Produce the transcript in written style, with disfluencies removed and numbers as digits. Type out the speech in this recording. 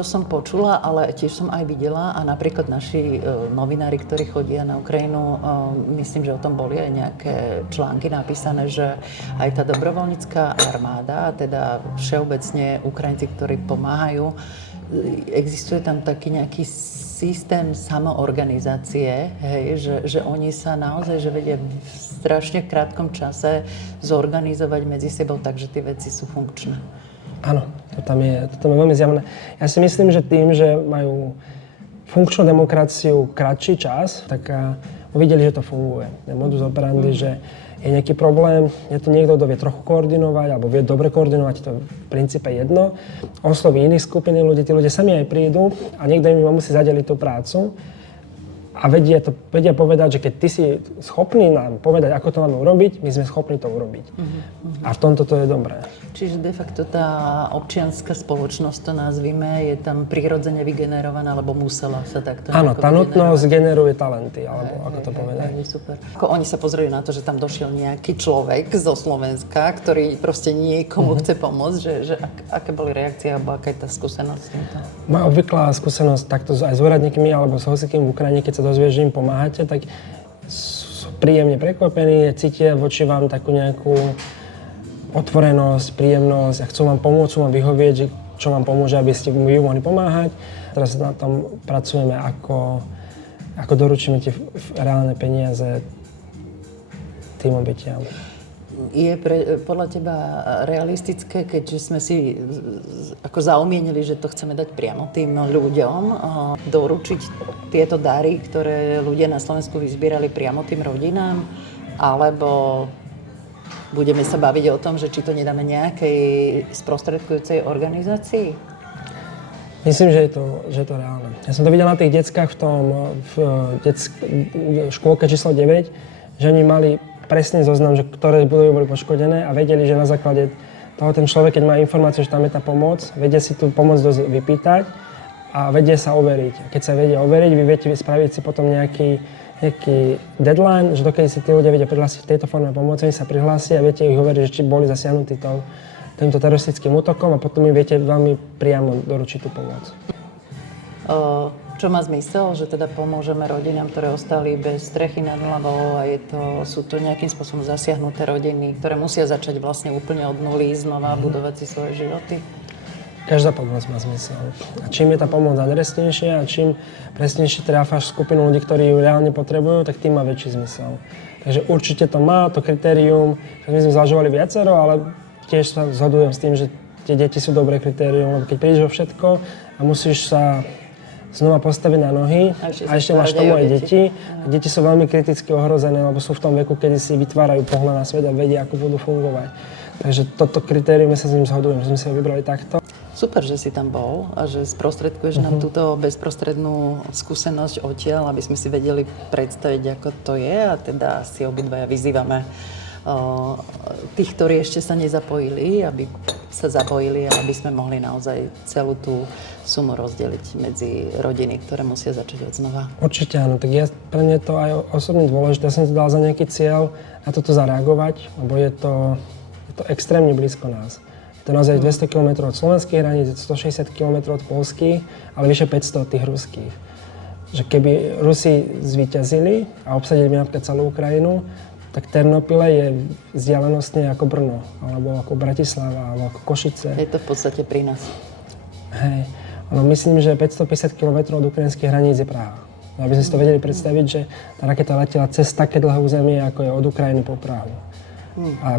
To som počula, ale tiež som aj videla a napríklad naši novinári, ktorí chodia na Ukrajinu, myslím, že o tom boli aj nejaké články napísané, že aj tá dobrovoľnícka armáda, a teda všeobecne Ukrajinci, ktorí pomáhajú, existuje tam taký nejaký systém samoorganizácie, hej, že oni sa naozaj že vedia v strašne krátkom čase zorganizovať medzi sebou, takže tie veci sú funkčné. Áno, to tam je veľmi zjavné. Ja si myslím, že tým, že majú funkčnú demokraciu kratší čas, tak uvideli, že to funguje. Modus operandi, že je nejaký problém, je to niekto, kto vie trochu koordinovať, alebo vie dobre koordinovať, to je v princípe jedno. Osloví iných skupiny ľudí, tí ľudia sami aj prídu a niekto im musí zadeliť tú prácu. A vedia povedať, že keď ty si schopný nám povedať, ako to máme urobiť, my sme schopní to urobiť. A v tomto to je dobré. Čiže de facto tá občianska spoločnosť, to nazvime, je tam prirodzene vygenerovaná, alebo musela sa takto Áno, tá nutnosť generuje talenty, alebo ako to povedať. Super. Ako oni sa pozerajú na to, že tam došiel nejaký človek zo Slovenska, ktorý proste niekomu chce pomôcť, že aké boli reakcie, alebo aká je tá skúsenosť? Moja obvyklá skúsenosť takto aj s úradníkmi, alebo s hocikým v Ukrajine, keď sa dozvieš, že im pomáhate, tak sú príjemne prekvapení, cítia voči vám takú nejakú otvorenosť, príjemnosť a chcú vám pomôcť, chcú vám vyhovieť, že čo vám pomôže, aby ste vy mohli pomáhať. Teraz na tom pracujeme, ako doručíme tie reálne peniaze tým obetiam. Je podľa teba realistické, keďže sme si ako zaumienili, že to chceme dať priamo tým ľuďom, doručiť tieto dary, ktoré ľudia na Slovensku vyzbierali priamo tým rodinám, alebo budeme sa baviť o tom, že či to nedáme nejakej sprostredkujúcej organizácii? Myslím, že je to reálne. Ja som to videl na tých deckách v škôlke číslo 9, že oni mali presne zoznam, že ktoré budovy boli poškodené a vedeli, že na základe toho ten človek, keď má informáciu, že tam je tá pomoc, vedia si tú pomoc vypýtať a vedia sa overiť. Keď sa vedia overiť, vy viete spraviť si potom nejaký deadline, že dokedy si tí ľudia vedia prihlásiť v tejto forme pomoci, oni sa prihlásia a viete ich overiť, že či boli zasiahnutí týmto teroristickým útokom a potom im viete veľmi priamo doručiť tú pomoc. Čo má zmysel, že teda pomôžeme rodinám, ktoré ostali bez strechy nad hlavou a sú to nejakým spôsobom zasiahnuté rodiny, ktoré musia začať vlastne úplne od nuly znova budovať si svoje životy? Každá pomoc má zmysel. A čím je tá pomoc adresnejšia a čím presnejšie tráfaš skupinu ľudí, ktorí ju reálne potrebujú, tak tým má väčší zmysel. Takže určite to má, to kritérium, že my sme zvažovali viacero, ale tiež sa zhodujem s tým, že tie deti sú dobré kritérium, lebo keď prídeš o všetko a musíš sa znova postaviť na nohy a ešte máš tomu aj deti. A deti sú veľmi kriticky ohrozené, lebo sú v tom veku, kedy si vytvárajú pohľad na svet a vedia, ako budú fungovať. Takže toto kritérium sa s ním zhodujem, že sme si ho vybrali takto. Super, že si tam bol a že sprostredkuješ nám túto bezprostrednú skúsenosť odtiaľ, aby sme si vedeli predstaviť, ako to je a teda si obidvaja vyzývame tých, ktorí ešte sa nezapojili, aby sa zapojili a aby sme mohli naozaj celú tú sumu rozdeliť medzi rodiny, ktoré musia začať od znova. Určite áno, tak pre mňa je to aj osobne dôležité. Ja som si dal za nejaký cieľ na toto zareagovať, lebo je to extrémne blízko nás. To je naozaj 200 km od slovenských hraníc, 160 km od poľských, ale vyše 500 od tých ruských. Že keby Rusi zvíťazili a obsadili by napríklad celú Ukrajinu, tak Ternopile je vzdialenostne ako Brno, alebo ako Bratislava, alebo ako Košice. Je to v podstate pri nás. Hej, ale myslím, že 550 km od ukrajinských hraníc je Praha. Aby sme si to vedeli predstaviť, že tá raketa letela cez také dlhé územie, ako je od Ukrajiny po Prahu. A aby